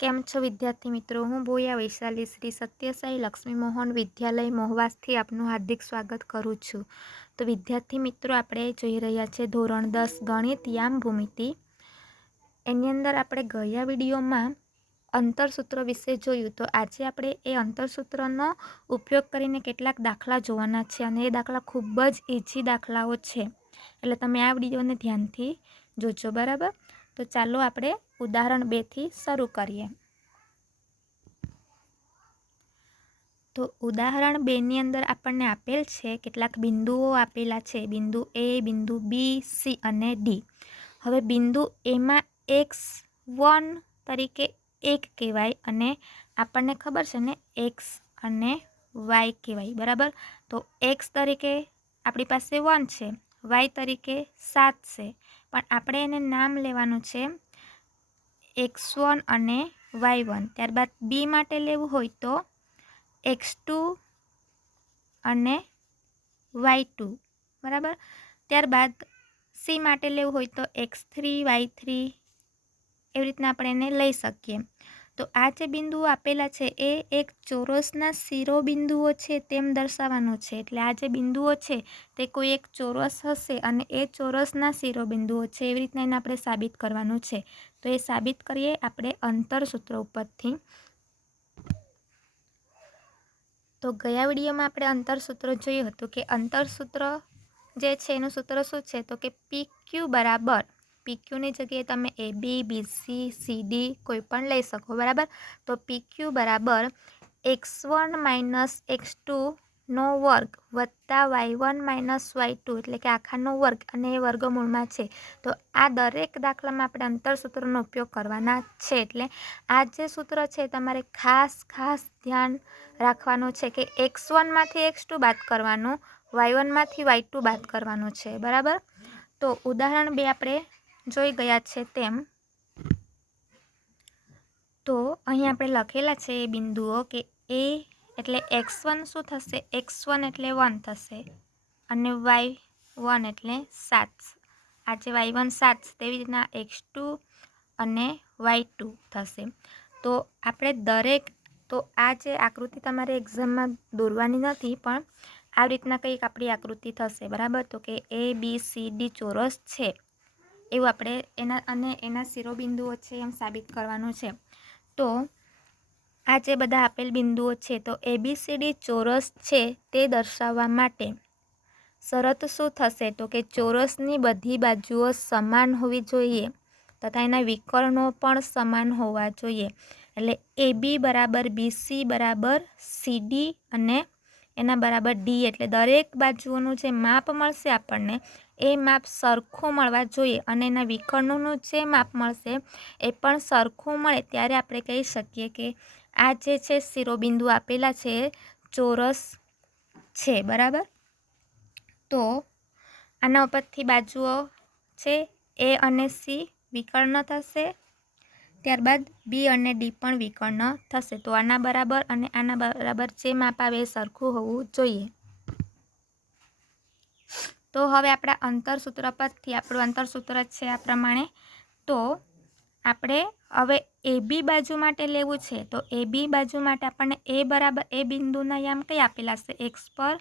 કેમ છો વિદ્યાર્થી મિત્રો? હું બોયા વૈશાલી શ્રી સત્યસાઈ લક્ષ્મી મોહન વિદ્યાલય મોહવાસથી આપનું હાર્દિક સ્વાગત કરું છું. તો વિદ્યાર્થી મિત્રો, આપણે જોઈ રહ્યા છે ધોરણ 10 ગણિત યામ ભૂમિતિ. એની અંદર આપણે ગયા વિડીયોમાં અંતરસૂત્ર વિશે જોયું. તો આજે આપણે એ અંતરસૂત્રનો ઉપયોગ કરીને કેટલાક દાખલા જોવાના છે અને એ દાખલા ખૂબ જ ઇઝી દાખલાઓ છે, એટલે તમે આ વિડીયોને ધ્યાનથી જોજો. બરાબર, તો ચાલો આપણે ઉદાહરણ 2 થી શરૂ કરીએ. તો ઉદાહરણ 2 ની અંદર આપણને આપેલ છે કેટલાક બિંદુઓ આપેલા છે, બિંદુ એ, બિંદુ બી, સી અને ડી. હવે બિંદુ એમાં x1 તરીકે 1 કહેવાય અને આપણને ખબર છે ને x અને y કહેવાય. બરાબર, તો x તરીકે આપણી પાસે 1 છે, y તરીકે 7 છે, પણ આપણે એને નામ લેવાનું છે x1 અને y1. ત્યારબાદ બી માટે લેવું હોય તો x2 અને y2. બરાબર, ત્યારબાદ સી માટે લેવું હોય તો x3 y3, એવી રીતના આપણે એને લઈ શકીએ. તો આ જે બિંદુઓ આપેલા છે એ એક ચોરસના શિરોબિંદુઓ છે તેમ દર્શાવવાનું છે. એટલે આ જે બિંદુઓ છે તે કોઈ એક ચોરસ હશે અને એ ચોરસના શિરોબિંદુઓ છે, એવી રીતના એને આપણે સાબિત કરવાનું છે. તો એ સાબિત કરીએ આપણે અંતરસૂત્ર ઉપરથી. તો ગયા વિડીયોમાં આપણે અંતરસૂત્ર જોયું હતું કે અંતરસૂત્ર જે છે એનું સૂત્ર શું છે, તો કે PQ બરાબર, PQની જગ્યાએ તમે AB, BC, CD કોઈ પણ લઈ શકો. બરાબર, તો PQ બરાબર x1 x2 નો વર્ગ વત્તા y1 y2, એટલે કે આખાનો વર્ગ અને એ વર્ગમૂળમાં છે. તો આ દરેક દાખલામાં આપણે અંતરસૂત્રનો ઉપયોગ કરવાના છે. એટલે આ જે સૂત્ર છે તમારે ખાસ ધ્યાન રાખવાનું છે કે x1 માંથી x2 બાદ કરવાનું, y1 માંથી y2 બાદ કરવાનું છે. બરાબર, તો ઉદાહરણ 2 આપણે જોઈ ગયા છે તેમ. તો અહીં આપણે લખેલા છે એ બિંદુઓ કે એ એટલે x1 શું થશે, x1 એટલે 1 થશે અને y1 એટલે 7. આ જે y1 7 તેવી રીતના x2 અને y2 થશે. તો આપણે દરેક, તો આ જે આકૃતિ તમારે એક્ઝામમાં દોરવાની નથી, પણ આવી રીતના કંઈક આપણી આકૃતિ થશે. બરાબર, તો કે એ બી સી ડી ચોરસ છે એવું આપણે એના અને એના શિરોબિંદુઓ છે એમ સાબિત કરવાનું છે. તો આ જે બધા આપેલ બિંદુઓ છે, તો ABCD ચોરસ છે તે દર્શાવવા માટે શરત શું થશે, તો કે ચોરસની બધી બાજુઓ સમાન હોવી જોઈએ તથા એના વિકર્ણો પણ સમાન હોવા જોઈએ. એટલે AB બરાબર BC બરાબર CD અને એના બરાબર D. એટલે દરેક બાજુઓનું જે માપ મળશે આપણને એ માપ સરખું મળવા જોઈએ અને એના વિકર્ણોનું જે માપ મળશે એ પણ સરખું મળે ત્યારે આપણે કહી શકીએ કે આ જે છે શિરોબિંદુ આપેલા છે ચોરસ છે. બરાબર, તો આના ઉપરથી બાજુઓ છે A અને C વિકર્ણ થશે, ત્યારબાદ બી અને ડી પણ વિકર્ણ થશે. તો આના બરાબર અને આના બરાબર જે માપ આવે એ સરખું હોવું જોઈએ. તો હવે આપણા અંતરસૂત્ર પરથી આપણું અંતરસૂત્ર છે આ પ્રમાણે. તો આપણે હવે AB બાજુ માટે લેવું છે. તો AB બાજુ માટે આપણને A બરાબર, એ બિંદુના યામ કઈ આપેલા છે, x પર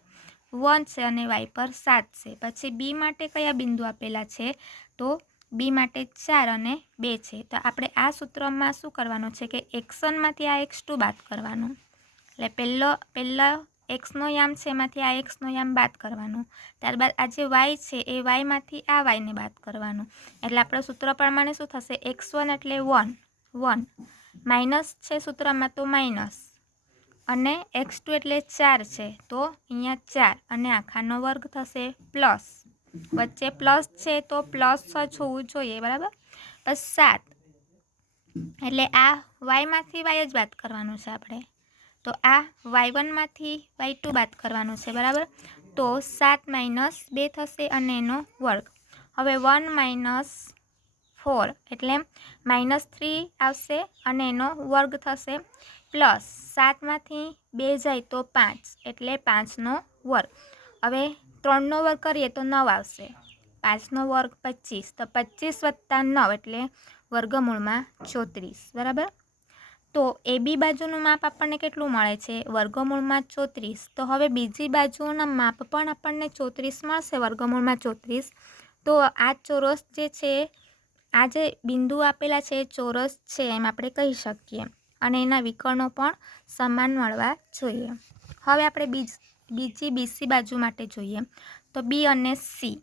1 છે અને y પર 7 છે. પછી બી માટે કયા બિંદુ આપેલા છે, તો બી માટે 4 અને 2 છે. તો આપણે આ સૂત્રમાં શું કરવાનું છે કે x1 માંથી આ x2 બાદ કરવાનું. એટલે પહેલો xનો યામ છે એમાંથી આ xનો યામ બાદ કરવાનું. ત્યારબાદ આ જે y છે એ y માંથી આ yને બાદ કરવાનું. એટલે આપણા સૂત્ર પ્રમાણે શું થશે, x1 એટલે 1 માઇનસ છે સૂત્રમાં તો માઇનસ, અને x2 એટલે 4 છે તો અહીંયા 4 અને આખાનો વર્ગ થશે પ્લસ, વચ્ચે પ્લસ છે તો પ્લસ જ હોવું જોઈએ. બરાબર, બસ 7 એટલે આ y માંથી y જ બાદ કરવાનું છે આપણે. તો આ y1 માંથી y2 બાદ કરવાનું છે. બરાબર, તો 7 માઇનસ 2 થશે અને એનો વર્ગ. હવે 1 માઇનસ 4 એટલે -3 આવશે અને એનો વર્ગ થશે પ્લસ 7 માંથી 2 જાય તો 5 એટલે 5નો વર્ગ. હવે 3નો વર્ગ કરીએ તો 9 આવશે, 5નો વર્ગ 25, તો 25 વત્તા 9 એટલે વર્ગમૂળમાં 34. બરાબર, તો એ બી બાજુનું માપ આપણને કેટલું મળે છે? વર્ગમૂળમાં 34. તો હવે બીજી બાજુના માપ પણ આપણને 34 મળશે, વર્ગમૂળમાં 34. તો આ ચોરસ જે છે, આ જે બિંદુ આપેલા છે એ ચોરસ છે એમ આપણે કહી શકીએ, અને એના વિકર્ણો પણ સમાન મળવા જોઈએ. હવે આપણે બીજી બીસી બાજુ માટે જોઈએ. તો બી અને સી,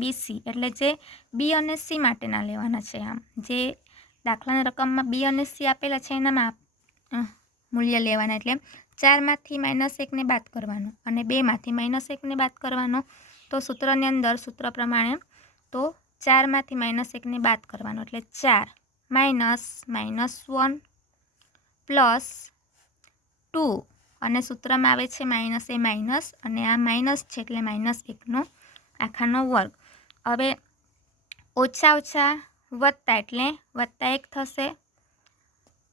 બીસી એટલે જે બી અને સી માટેના લેવાના છે. આમ જે દાખલાના રકમમાં બી અને સી આપેલા છે એના મૂલ્ય લેવાના, એટલે 4માંથી -1ને બાદ કરવાનો અને 2માંથી -1ને બાદ કરવાનો. તો સૂત્રની અંદર સૂત્ર પ્રમાણે તો 4માંથી -1ને બાદ કરવાનો એટલે 4 -1 પ્લસ 2, અને સૂત્રમાં આવે છે માઇનસ એ માઇનસ, અને આ માઇનસ છે એટલે -1નો આખાનો વર્ગ. હવે ઓછા ઓછા વત્તા એટલે +1 થશે.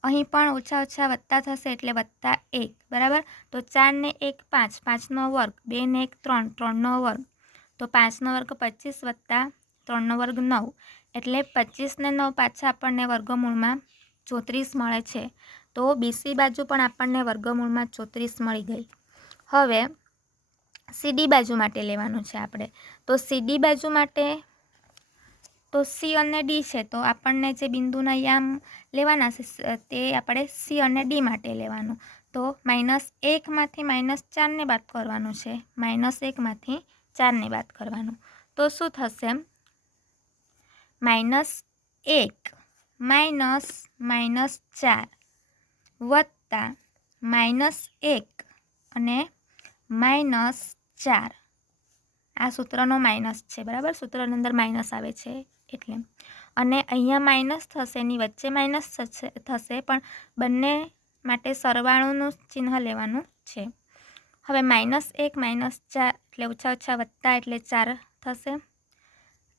અહીં પણ ઓછા ઓછા વત્તા થશે એટલે +1, બરાબર. તો 4 ને 1 5, 5નો વર્ગ, 2 ને 1 3, 3નો વર્ગ. તો 5નો વર્ગ 25 વત્તા 3નો વર્ગ 9, એટલે 25 ને 9 પાછા આપણને વર્ગમૂળમાં 34 મળે છે. તો બીસી બાજુ પણ આપણને વર્ગમૂળમાં 34 મળી ગઈ. હવે સીડી બાજુ માટે લેવાનું છે આપણે. તો સીડી બાજુ માટે તો સી અને ડી છે, તો આપણને જે બિંદુના યામ લેવાના છે તે આપણે સી અને ડી માટે લેવાનું. તો -1માંથી -4ને બાદ કરવાનું છે, -1માંથી 4ને બાદ કરવાનું. તો શું થશે? -1 -4 વત્તા -1 અને -4. આ સૂત્રનો માઇનસ છે, બરાબર. સૂત્રની અંદર માઇનસ આવે છે એટલે, અને અહીંયા માઇનસ થશે, એની વચ્ચે માઇનસ થશે, પણ બંને માટે સરવાળોનું ચિહ્ન લેવાનું છે. હવે -1 -4 એટલે ઓછા ઓછા વત્તા એટલે 4 થશે.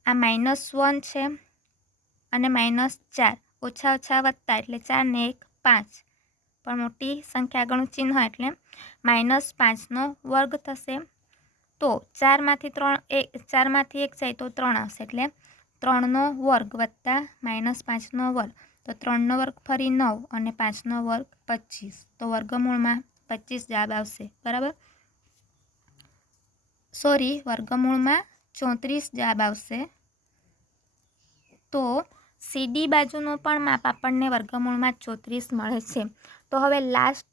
આ -1 છે અને -4 ઓછા ઓછા વત્તા એટલે 4 ને 1 5, પણ મોટી સંખ્યા આગળનું ચિહ્ન એટલે -5નો વર્ગ થશે. તો 4માંથી 1 જાય તો 3 આવશે, એટલે 3નો વર્ગ વત્તા -5નો વર્ગ. તો 3નો વર્ગ ફરી 9 અને 5નો વર્ગ 25. તો વર્ગમૂળમાં 25 જવાબ આવશે, બરાબર. વર્ગમૂળમાં 34 જવાબ આવશે. તો સીડી બાજુનું પણ માપ આપણને વર્ગમૂળમાં 34 મળે છે. તો હવે લાસ્ટ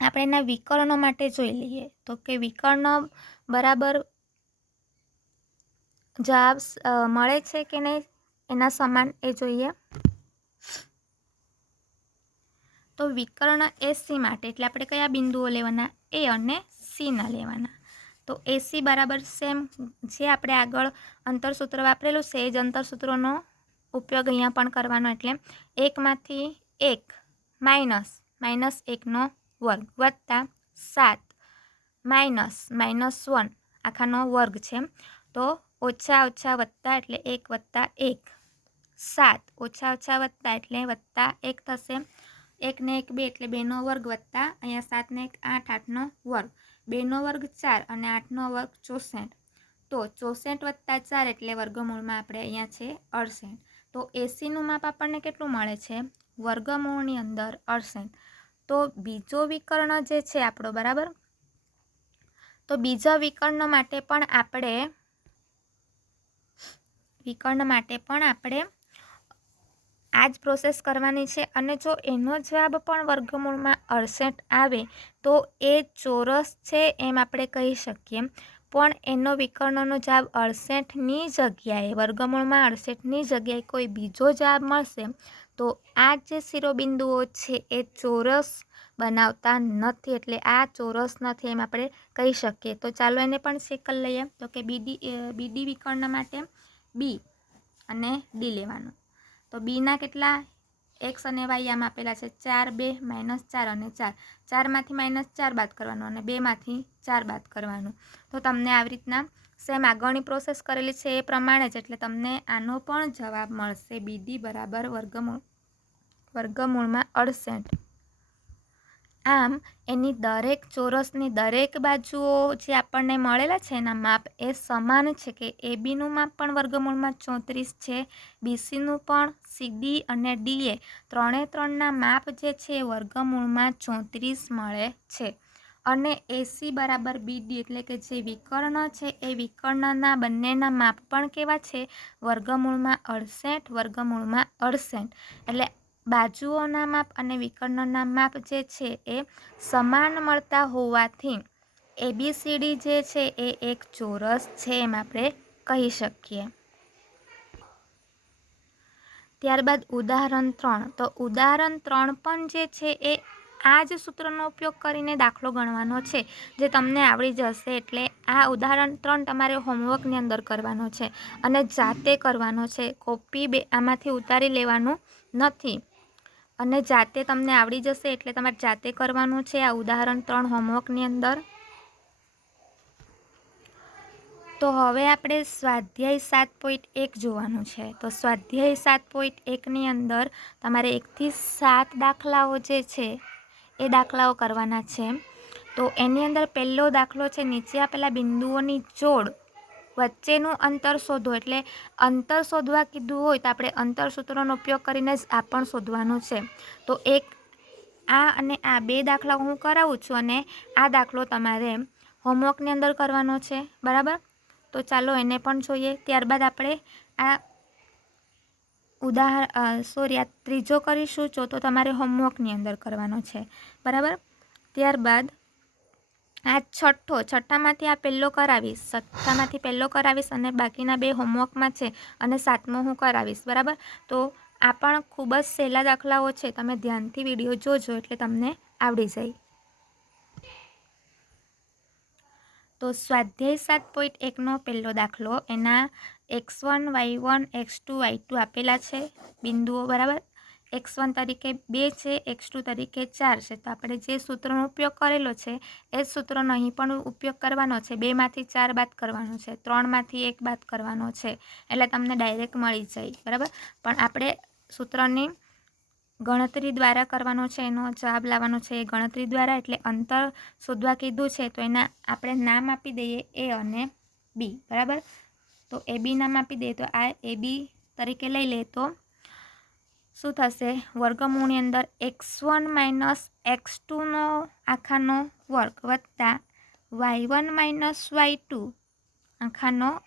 આપણે એના વિકર્ણો માટે જોઈ લઈએ. તો કે વિકર્ણ બરાબર જવાબ મળે છે કે નહીં એના સમાન એ જોઈએ. તો વિકર્ણ એસી માટે એટલે આપણે કયા બિંદુઓ લેવાના? એ અને સીના લેવાના. તો એસી બરાબર સેમ જે આપણે આગળ અંતરસૂત્ર વાપરેલું છે એ જ અંતરસૂત્રનો ઉપયોગ અહીંયા પણ કરવાનો, એટલે 1માંથી 1 -1નો વર્ગ વત્તા 7 -1 આખાનો વર્ગ છે. તો ઓછા ઓછા વત્તા એટલે 1 વત્તા 1, 7 ઓછા ઓછા વત્તા એટલે +1 થશે. 1 ને 1 2 એટલે 2નો વર્ગ વત્તા અહીંયા 7 ને 1 8, 8નો વર્ગ, 2નો વર્ગ 4 અને 8નો વર્ગ 64. તો 64 વત્તા 4 એટલે વર્ગમૂળમાં આપણે અહીંયા છે 68. તો એસીનું માપ આપણને કેટલું મળે છે? વર્ગમૂળની અંદર 68. તો બીજો વિકર્ણ જે છે આપણો, બરાબર. તો બીજા વિકર્ણ માટે પણ આપણે આ જ પ્રોસેસ કરવાની છે. અને જો એનો જવાબ પણ વર્ગમૂળમાં 68 આવે તો એ ચોરસ છે એમ આપણે કહી શકીએ. પણ એનો વિકર્ણનો જવાબ 68ની જગ્યાએ, વર્ગમૂળમાં 68ની જગ્યાએ કોઈ બીજો જવાબ મળશે તો આ જે શિરોબિંદુઓ છે એ ચોરસ બનાવતા નથી, એટલે આ ચોરસ નથી એમ આપણે કહી શકીએ. તો ચાલો એને પણ ચેક કરી લઈએ. તો કે બીડી વિકર્ણ માટે બી અને ડી લેવાનું. તો બીના કેટલા એક્સ અને વાય આમ આપેલા છે? 4 2 -4 અને 4. 4માંથી -4 બાદ કરવાનું અને 2માંથી 4 બાદ કરવાનું. તો તમને આવી રીતના સેમ આગળની પ્રોસેસ કરેલી છે એ પ્રમાણે જ, એટલે તમને આનો પણ જવાબ મળશે બીડી બરાબર વર્ગમૂળમાં 68. આમ એની દરેક ચોરસની દરેક બાજુઓ જે આપણને મળેલા છે એના માપ એ સમાન છે કે એબીનું માપ પણ વર્ગમૂળમાં 34 છે, બીસીનું પણ, સીડી અને ડીએ ત્રણના માપ જે છે એ વર્ગમૂળમાં 34 મળે છે. અને એસી બરાબર બીડી એટલે કે જે વિકર્ણ છે એ વિકર્ણના બંનેના માપ પણ કેવા છે? વર્ગમૂળમાં 68, વર્ગમૂળમાં 68. એટલે બાજુઓના માપ અને વિકર્ણના માપ જે છે એ સમાન મળતા હોવાથી એબીસીડી જે છે એ એક ચોરસ છે એમ આપણે કહી શકીએ. ત્યારબાદ ઉદાહરણ 3. તો ઉદાહરણ 3 પણ જે છે એ આ જ સૂત્રનો ઉપયોગ કરીને દાખલો ગણવાનો છે જે તમને આવડી જશે. એટલે આ ઉદાહરણ 3 તમારે હોમવર્કની અંદર કરવાનો છે અને જાતે કરવાનો છે. કોપી આમાંથી ઉતારી લેવાનું નથી અને જાતે તમને આવડી જશે એટલે તમારે જાતે કરવાનું છે આ ઉદાહરણ 3 હોમવર્કની અંદર. તો હવે આપણે સ્વાધ્યાય 7.1 જોવાનું છે. તો સ્વાધ્યાય 7.1ની અંદર તમારે 1 થી 7 દાખલાઓ જે છે એ દાખલાઓ કરવાના છે. તો એની અંદર પહેલો દાખલો છે, નીચે આપેલા બિંદુઓની જોડ વચ્ચેનું અંતર શોધો. એટલે અંતર શોધવા કીધું હોય તો આપણે અંતર સૂત્રનો ઉપયોગ કરીને જ આ પણ શોધવાનું છે. તો એક આ અને આ બે દાખલા હું કરાવું છું અને આ દાખલો તમારે હોમવર્કની અંદર કરવાનો છે. બરાબર? તો ચાલો એને પણ જોઈએ. ત્યારબાદ આપણે આ આ ત્રીજો કરીશું. ચોથો તમારે હોમવર્કની અંદર કરવાનો છે. બરાબર? ત્યારબાદ આ છઠ્ઠામાંથી આ પહેલો કરાવીશ અને બાકીના બે હોમવર્કમાં છે અને 7મો હું કરાવીશ. બરાબર? તો આ પણ ખૂબ જ સહેલા દાખલાઓ છે. તમે ધ્યાનથી વિડીયો જોજો એટલે તમને આવડી જાય. તો સ્વાધ્યાય 7.1નો પહેલો દાખલો, એના x1, y1, x2, y2 આપેલા છે બિંદુઓ. બરાબર? x1 તરીકે 2 છે, x2 તરીકે 4 છે. તો આપણે જે સૂત્રનો ઉપયોગ કરેલો છે એ જ સૂત્રનો અહીં પણ ઉપયોગ કરવાનો છે. 2માંથી 4 બાદ કરવાનો છે, 3માંથી 1 બાદ કરવાનો છે. એટલે તમને ડાયરેક્ટ મળી જાય. બરાબર? પણ આપણે સૂત્રની ગણતરી દ્વારા કરવાનો છે, એનો જવાબ લાવવાનો છે એ ગણતરી દ્વારા. એટલે અંતર શોધવા કીધું છે તો એના આપણે નામ આપી દઈએ એ અને બી. બરાબર? તો એ બી નામ આપી દઈએ તો આ એ બી તરીકે લઈ લે તો શું થશે? વર્ગમૂળની અંદર x1 - x2નો આખાનો વર્ગ વત્તા y1 - y2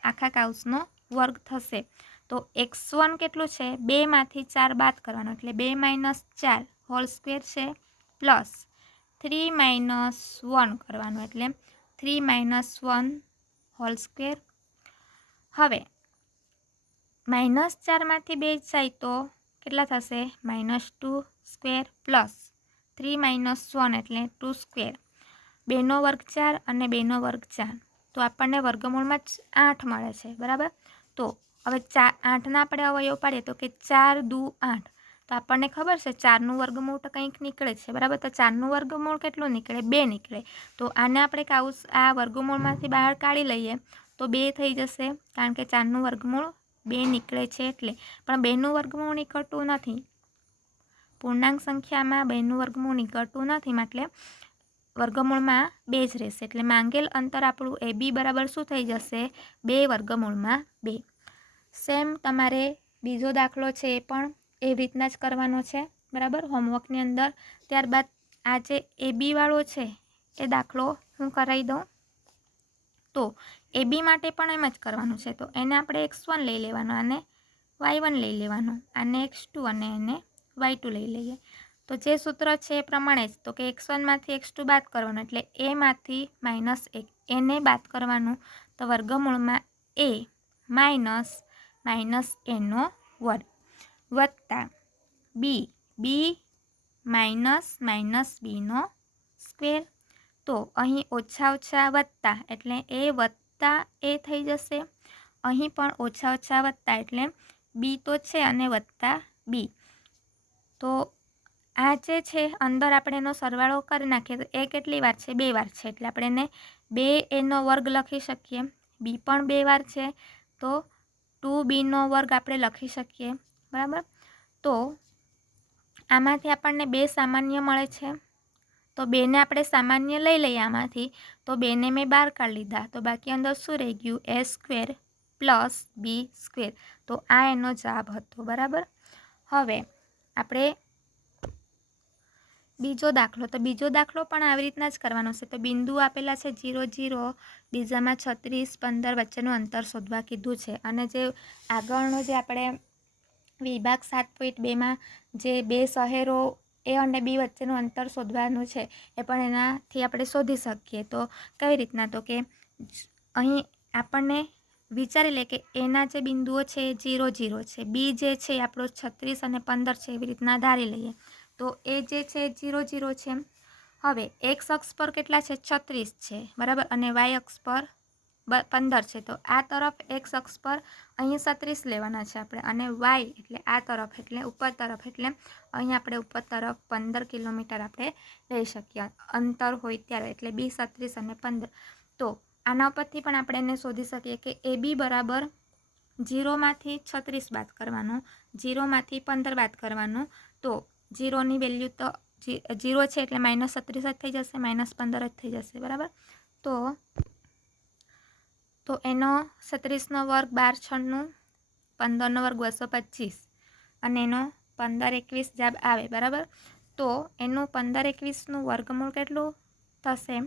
આખા કૌંસનો વર્ગ થશે. તો x1 કેટલું છે? 2માંથી 4 બાદ કરવાનો એટલે 2 - 4 હોલ સ્ક્વેર છે, પ્લસ 3 - 1 કરવાનું એટલે 3 - 1 હોલ સ્ક્વેર. હવે -4માંથી 2 જાય તો કેટલા થશે? -2 સ્ક્વેર પ્લસ 3 - 1 એટલે 2 સ્ક્વેર. 2નો વર્ગ 4 અને 2નો વર્ગ 4. તો આપણને વર્ગમૂળમાં 8 મળે છે. બરાબર? તો હવે 8ના આપણે અવયવ પાડીએ તો કે 4 દુ 8. તો આપણને ખબર છે 4નું વર્ગમૂળ તો કંઈક નીકળે છે. બરાબર? તો 4નું વર્ગમૂળ કેટલું નીકળે? 2 નીકળે. તો આને આપણે આ વર્ગમૂળમાંથી બહાર કાઢી લઈએ તો 2 થઈ જશે, કારણ કે 4નું વર્ગમૂળ 2 નીકળે છે એટલે. પણ 2નું વર્ગમૂળ નીકળતું નથી. પૂર્ણાંક સંખ્યામાં 2નું વર્ગમૂળ નીકળતું નથી, એટલે વર્ગમૂળમાં 2 જ રહેશે. એટલે માંગેલ અંતર આપણું એ બી બરાબર શું થઈ જશે? 2 વર્ગમૂળમાં 2. સેમ તમારે બીજો દાખલો છે એ પણ એવી રીતના જ કરવાનો છે. બરાબર? હોમવર્કની અંદર. ત્યારબાદ આ જે એ બી વાળો છે એ દાખલો હું કરાવી દઉં. તો એ બી માટે પણ એમ જ કરવાનું છે. તો એને આપણે x1 લઈ લેવાનો, આને y1 લઈ લેવાનો, આને x2 અને એને y2 લઈ લઈએ. તો જે સૂત્ર છે એ પ્રમાણે જ. તો કે x1માંથી x2 બાદ કરવાનું એટલે a માંથી -1 એને બાદ કરવાનું. તો વર્ગમૂળમાં a માઇનસ એનો વર્ગ વત્તા બી માઇનસ બીનો સ્ક્વેર. તો અહીં ઓછા વત્તા એટલે એ વત્તા એ થઈ જશે. અહીં પણ ઓછા વત્તા એટલે બી તો છે અને વત્તા બી. તો આ જે છે અંદર આપણે એનો સરવાળો કરી નાખીએ તો એ કેટલી વાર છે? 2 વાર છે. એટલે આપણે એને 2aનો વર્ગ લખી શકીએ. બી પણ 2 વાર છે તો 2bનો વર્ગ આપણે લખી શકીએ. બરાબર? તો આમાંથી આપણને 2 સામાન્ય મળે છે તો બેને આપણે સામાન્ય લઈ લઈએ આમાંથી, તો બેને મેં બહાર કાઢી લીધા, તો બાકી અંદર શું રહી ગયું? a square plus b square. તો આ એનો જવાબ હતો. બરાબર. હવે આપણે બીજો દાખલો, તો બીજો દાખલો પણ આવી રીતના જ કરવાનો છે. તો બિંદુ આપેલા છે 0, 0, બીજામાં 36, 15 વચ્ચેનું અંતર શોધવા કીધું છે. અને જે આગળનો જે આપણે વિભાગ 7.2માં જે બે શહેરો એ અને બી વચ્ચેનું અંતર શોધવાનું છે, એ પણ એનાથી આપણે શોધી શકીએ. તો કઈ રીતના? તો કે અહીં આપણને વિચારી લે કે એના જે બિંદુઓ છે એ 0, 0 છે, બી જે છે એ આપણો 36 અને 15 છે, એવી રીતના ધારી લઈએ. તો એ જે છે 0, 0 છે. હવે એક્સ અક્ષ પર કેટલા છે? 36 છે. બરાબર. અને વાય અક્ષ પર 15 છે. તો આ તરફ એક્સ અક્ષ પર અહીં 36 લેવાના છે આપણે, અને વાય એટલે આ તરફ એટલે ઉપર તરફ, એટલે અહીં આપણે ઉપર તરફ 15 કિલોમીટર આપણે લઈ શકીએ અંતર હોય ત્યારે, એટલે બી 36 અને 15. તો આના ઉપરથી પણ આપણે એને શોધી શકીએ કે એ બી બરાબર 0માંથી 36 બાદ કરવાનું, 0માંથી 15 બાદ કરવાનું. તો 0ની વેલ્યુ તો 0 છે એટલે -36 જ થઈ જશે, -15 જ થઈ જશે. બરાબર. તો એનો 36નો વર્ગ 12×6 = 15નો વર્ગ 225, અને એનો 15, 21 જવાબ આવે. બરાબર. તો એનું 15, 21નું વર્ગમૂળ કેટલું થશે?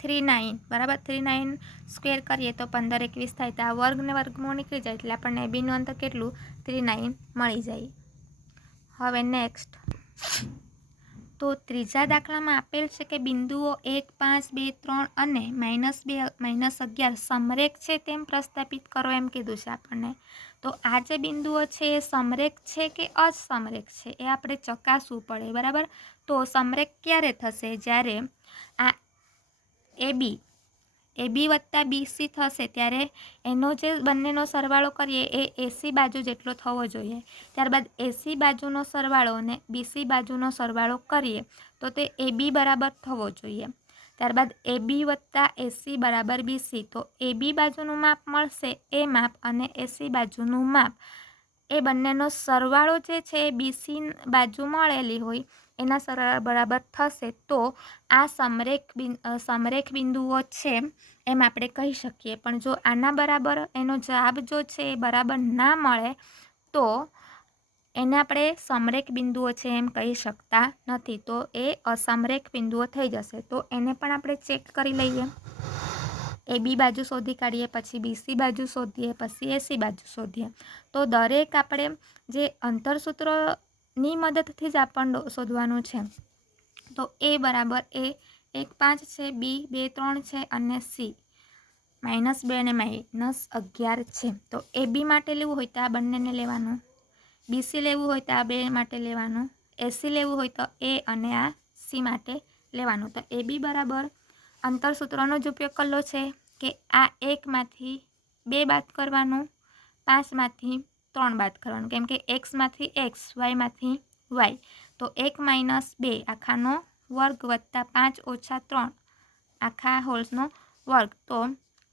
39. બરાબર. 39 સ્ક્વેર કરીએ તો 15, 21 થાય. તો આ વર્ગને વર્ગમૂળ નીકળી જાય એટલે આપણને બીનું અંતર કેટલું? 39 મળી જાય. હવે નેક્સ્ટ, તો ત્રીજા દાખલામાં આપેલ છે કે બિંદુઓ 1, 5, 2, 3 અને -2, -11 સમરેખ છે તેમ પ્રસ્થાપિત કરો એમ કીધું છે આપણને. તો આ જે બિંદુઓ છે એ સમરેખ છે કે અસમરેખ છે એ આપણે ચકાસવું પડે. બરાબર. તો સમરેખ ક્યારે થશે? જ્યારે આ AB વત્તા BC થશે ત્યારે એનો જે બંનેનો સરવાળો કરીએ એ AC બાજુ જેટલો થવો જોઈએ. ત્યારબાદ AC બાજુનો સરવાળો અને BC બાજુનો સરવાળો કરીએ તો તે AB બરાબર થવો જોઈએ. ત્યારબાદ AB વત્તા AC બરાબર BC. તો AB બાજુનું માપ મળશે એ માપ, અને AC બાજુનું માપ, એ બંનેનો સરવાળો જે છે એ BC બાજુ મળેલી હોય એના સરવાળા બરાબર થશે. તો આ સમરેખ બિંદુઓ છે એમ આપણે કહી શકીએ. પણ જો આના બરાબર એનો જવાબ જો છે એ બરાબર ના મળે તો એને આપણે સમરેખ બિંદુઓ છે એમ કહી શકતા નથી. તો એ અસમરેખ બિંદુઓ થઈ જશે. તો એને પણ આપણે ચેક કરી લઈએ. AB બાજુ શોધી કાઢીએ, પછી BC બાજુ શોધીએ, પછી AC બાજુ શોધીએ. તો દરેક આપણે જે અંતરસૂત્રની મદદથી જ આપણને શોધવાનું છે. તો A બરાબર A 1, 5 છે, B 2, 3 છે, અને C -2 અને -11 છે. તો AB માટે લેવું હોય તો આ બંનેને લેવાનું, BC લેવું હોય તો આ બે માટે લેવાનું, AC લેવું હોય તો A અને આ C માટે લેવાનું. તો AB બરાબર અંતરસૂત્રનો જ ઉપયોગ કરલો છે કે આ 1માંથી 2 બાદ કરવાનું, 5માંથી 3 બાદ કરવાનું, કેમ કે Xમાંથી X, Yમાંથી Y. તો 1 - 2 આખાનો વર્ગ વત્તા 5 - 3 આખા હોલ્સનો વર્ગ. તો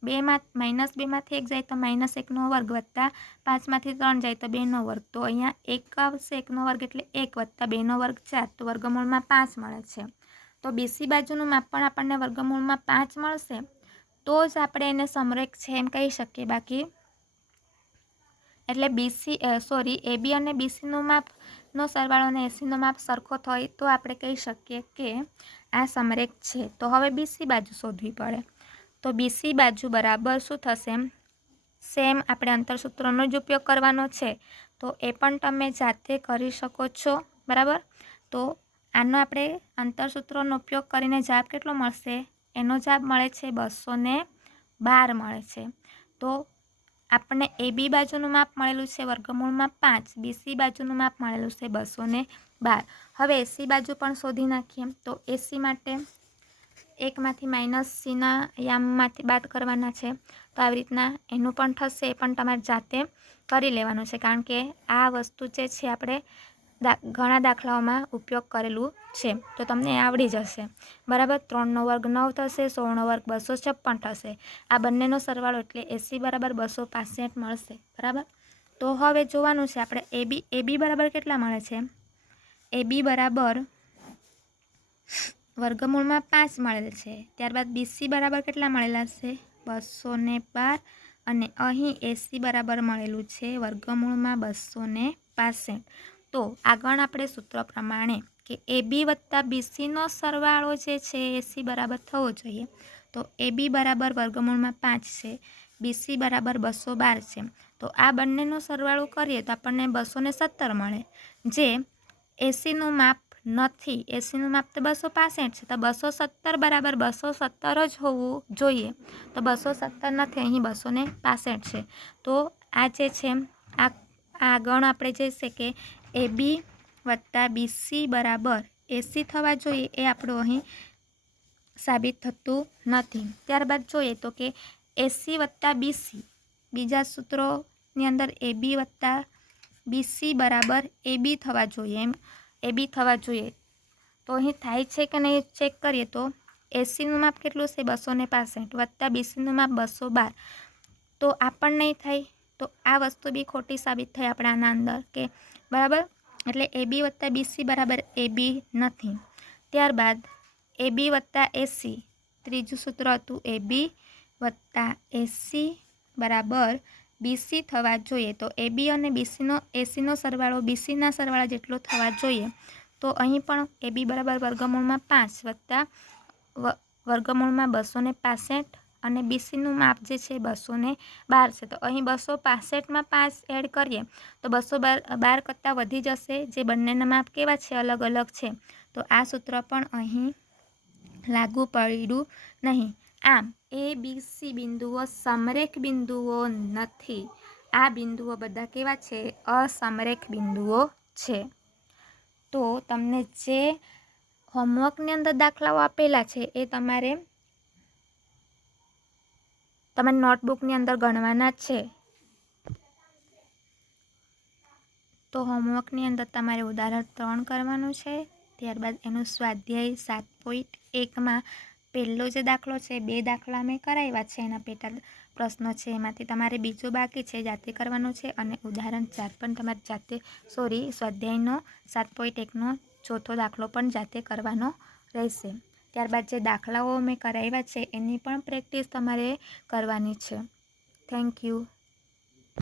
-2માંથી 1 જાય તો -1નો વર્ગ, વત્તા 5માંથી 3 જાય તો 2નો વર્ગ. તો અહીંયા 1 આવશે, 1નો વર્ગ એટલે 1 વત્તા 2નો વર્ગ 4. તો વર્ગમૂળમાં 5 મળે છે. તો BC બાજુનું માપ પણ આપણને વર્ગમૂળમાં 5 મળશે તો જ આપણે એને સમરેખ છે એમ કહી શકીએ. બાકી એટલે AB અને BCનું માપનો સરવાળો અને ACનો માપ સરખો થાય તો આપણે કહી શકીએ કે આ સમરેખ છે. તો હવે BC બાજુ શોધવી પડે. તો BC બાજુ બરાબર શું થશે? સેમ આપણે અંતરસૂત્રનો જ ઉપયોગ કરવાનો છે. તો એ પણ તમે જાતે કરી શકો છો. બરાબર. તો આનો આપણે અંતરસૂત્રનો ઉપયોગ કરીને જવાબ કેટલો મળશે? એનો જવાબ મળે છે 212 મળે છે. તો આપણને AB બાજુનું માપ મળેલું છે વર્ગમૂળમાં 5, BC બાજુનું માપ મળેલું છે 212. હવે AC બાજુ પણ શોધી નાખીએ. તો AC માટે 1માંથી -Cના યામમાંથી બાદ કરવાના છે. તો આવી રીતના એનું પણ થશે. એ પણ તમારે જાતે કરી લેવાનું છે, કારણ કે આ વસ્તુ જે છે આપણે ઘણા દાખલાઓમાં ઉપયોગ કરેલું છે. તો તમને આવડી જશે. બરાબર. 3નો વર્ગ 9 થશે, 16નો વર્ગ 256 થશે. આ બંનેનો સરવાળો એટલે AC બરાબર 265 મળશે. બરાબર. તો હવે જોવાનું છે આપણે AB બરાબર કેટલા મળે છે? AB બરાબર વર્ગમૂળમાં 5 મળેલ છે, ત્યારબાદ BC બરાબર કેટલા મળેલા છે 212 અને અહીં AC બરાબર મળેલું છે વર્ગમૂળમાં 265. તો આગળ આપણે સૂત્ર પ્રમાણે કે AB વત્તા BCનો સરવાળો જે છે AC બરાબર થવો જોઈએ. તો AB બરાબર વર્ગમૂળમાં 5 છે, BC બરાબર 212 છે. તો આ બંનેનો સરવાળો કરીએ તો આપણને 217 મળે, જે ACનું માપ નથી. ACનું માપ તો 265 છે, તો 217 બરાબર 217 જ હોવું જોઈએ. તો 217 નથી, અહીં 265 છે. તો આ જે છે આ આગળ આપણે જે છે કે AB વત્તા BC બરાબર AC થવા જોઈએ એ આપણું અહીં સાબિત થતું નથી. ત્યારબાદ જોઈએ તો કે AC વત્તા BC બીજા સૂત્રોની અંદર AB વત્તા BC બરાબર AB થવા જોઈએ, એમ AB થવા જોઈએ. તો અહીં થાય છે કે નહીં ચેક કરીએ તો ACનું માપ કેટલું છે 265 વત્તા BCનું માપ 212. તો આ પણ નહીં થાય, તો આ વસ્તુ બી ખોટી સાબિત થઈ આપણાના અંદર કે બરાબર. એટલે AB વત્તા BC બરાબર AB નથી. ત્યારબાદ AB વત્તા AC ત્રીજું સૂત્ર હતું AB વત્તા AC બરાબર BC થવા જોઈએ. તો AB અને ACનો સરવાળો BCના સરવાળા જેટલો થવા જોઈએ. તો અહીં પણ AB બરાબર વર્ગમૂળમાં 5 વત્તા વર્ગમૂળમાં 265 અને BCનું માપ જે છે 212 છે. તો અહીં 265માં 5 એડ કરીએ તો 212 કરતાં વધી જશે, જે બંનેના માપ કેવા છે અલગ અલગ છે. તો આ સૂત્ર પણ અહીં લાગુ પડ્યું નહીં. આમ ABC બિંદુઓ સમરેખ બિંદુઓ નથી. આ બિંદુઓ બધા કેવા છે અસમરેખ બિંદુઓ છે. તો તમને જે હોમવર્કની અંદર દાખલાઓ આપેલા છે એ તમારે તમારી નોટબુકની અંદર ગણવાના છે. તો હોમવર્કની અંદર તમારે ઉદાહરણ 3 કરવાનું છે. ત્યારબાદ એનું સ્વાધ્યાય 7.1માં પહેલો જે દાખલો છે, 2 દાખલા મેં કરાવ્યા છે, એના પેટા પ્રશ્નો છે, એમાંથી તમારે બીજો બાકી છે જાતે કરવાનું છે. અને ઉદાહરણ 4 પણ તમારે જાતે સ્વાધ્યાયનો 7.1નો ચોથો દાખલો પણ જાતે કરવાનો રહેશે. ત્યારબાદ જે દાખલાઓ મેં કરાવ્યા છે એની પણ પ્રેક્ટિસ તમારે કરવાની છે. Thank you.